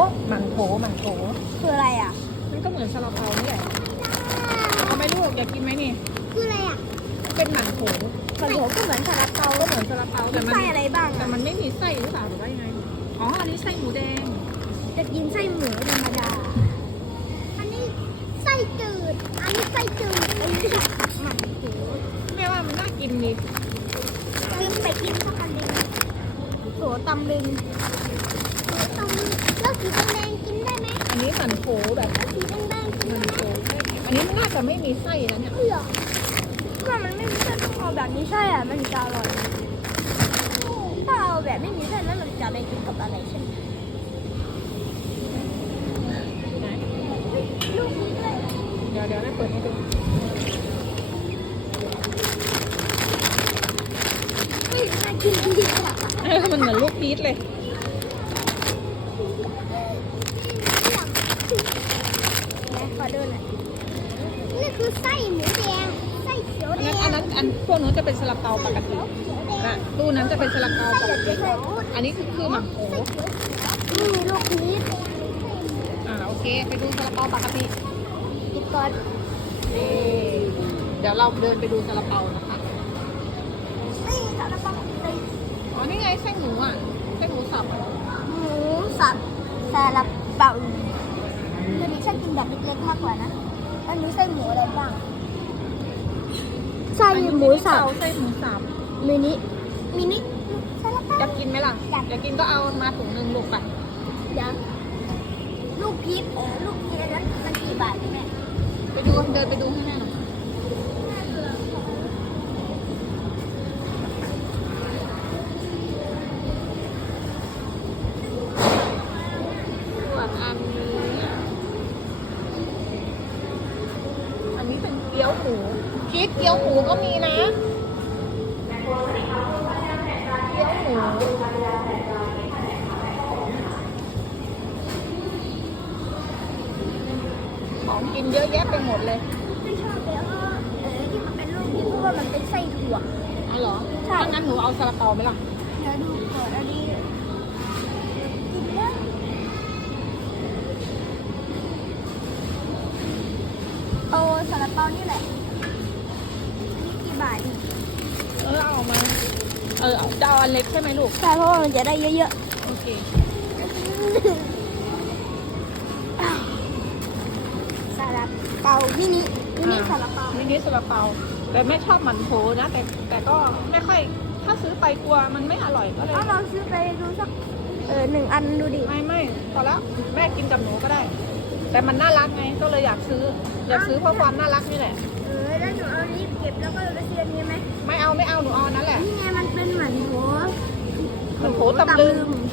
หมั่นโถหมั่นโถคืออะไรอ่ะมันก็เหมือนซาลาเปานี่แหละเอาไหมลูกอยากกินไหมนี่คืออะไรอ่ะเป็นหมั่นโถกระโหลกก็เหมือนซาลาเปาก็เหมือนซาลาเปาแต่มันไส้อะไรบ้างแต่อ่ะมันไม่มีไส้หรือเปล่าหรือว่ายังไงอ๋ออันนี้ไส้หมูแดงจะกินไส้หมูธรรมดา อันนี้ไส้จืด อันนี้ไส้จืด อันนี้หมันหูแม่ว่ามันน่ากินดีกินไปกินสักอันหนึ่งโถตำลึงโถตำลึงแล้วสีแดงๆกินได้ไหมอันนี้หมั่นโถแบบสีแดงๆกินหได้มั่นไหมโถอันนี้น่าจะไม่มีไส้นะเนี่ยเหรอว่ามันไม่มีเส้นต้องเอาแบบนี้ใช่อ่ะ มันจะอร่อย ถ้าเอาแบบไม่มีเส้นแล้วมันจะไปกินกับอะไรใช่ไหมไหนลูกนี้ด้วยเดี๋ยวแม่เปิดให้ดูไม่น่ากินดีกว่ามันเหมือนลูกพีชเลยขอดูหน่อยนี่คือไส้หมูแดง ไส้เขียวแดงอันพวกนู้นจะเป็นซาลาเปาปกติเขียวแดงอ่ะตู้นั้นจะเป็นซาลาเปาปกติอันนี้คือหมั่นโถนี่ลูกพีชโอเคไปดูซาลาเปาปกติอีกก่อนเดี๋ยวเราเดินไปดูซาลาเปานะคะนี่ซาลาเปาใส่อ๋อนี่ไงไส้หมูอ่ะไส้หมูสับอ่ะหมูสับซาลาเปาตัวนี้ฉันกินแบบเล็กๆมากกว่านะ อันนี้ไส้หมูอะไรบ้าง ไส้หมูสับไส้หมูสับมินิซาลาเปาอยากกินไหมล่ะ อยากกินก็เอามาถุงนึงลูกไปเดี๋ยวลูกพีชลูกพีชอันนั้นมันกี่บาทแม่ไปดูเดินไปดูให้แม่หน่อยส่วนอันนี้เป็นเกี๊ยวหมูชีสเกี๊ยวหมูก็มีนะเกี๊ยวหมูของกินเยอะแยะไปหมดเลยไม่ชอบเลยที่มันเป็นลูกพีชเพราะว่ามันเป็นไส้ถั่วอ๋อเหรอใช่ถ้างั้นหนูเอาซาลาเปาไหมล่ะเดี๋ยวดูก่อนอันนี้กินได้เอาซาลาเปานี่แหละนี่กี่บาทนี่เอามาเอาจะเอาอันเล็กใช่ไหมลูกใช่เพราะว่ามันจะได้เยอะโอเคๆซาลาเปามินิซาลาเปามินิซาลาเปาแต่ไม่ชอบหมั่นโถนะ แต่ก็ไม่ค่อย ถ้าซื้อไปกลัวมันไม่อร่อยก็เลยเอาลองซื้อไปดูสัก1 อันดูดิไม่พอแล้วแม่กินกับหนูก็ได้ แต่มันน่ารักไงก็เลยอยากซื้อเพราะความน่ารักนี่แหละแล้วหนูเอานี้เก็บแล้วก็ไปซื้ออันนี้ไหมไม่เอาหนูเอาอันนั้นแหละนี่ไงมันเป็นเหมือนหัวหมั่นโถตำลึง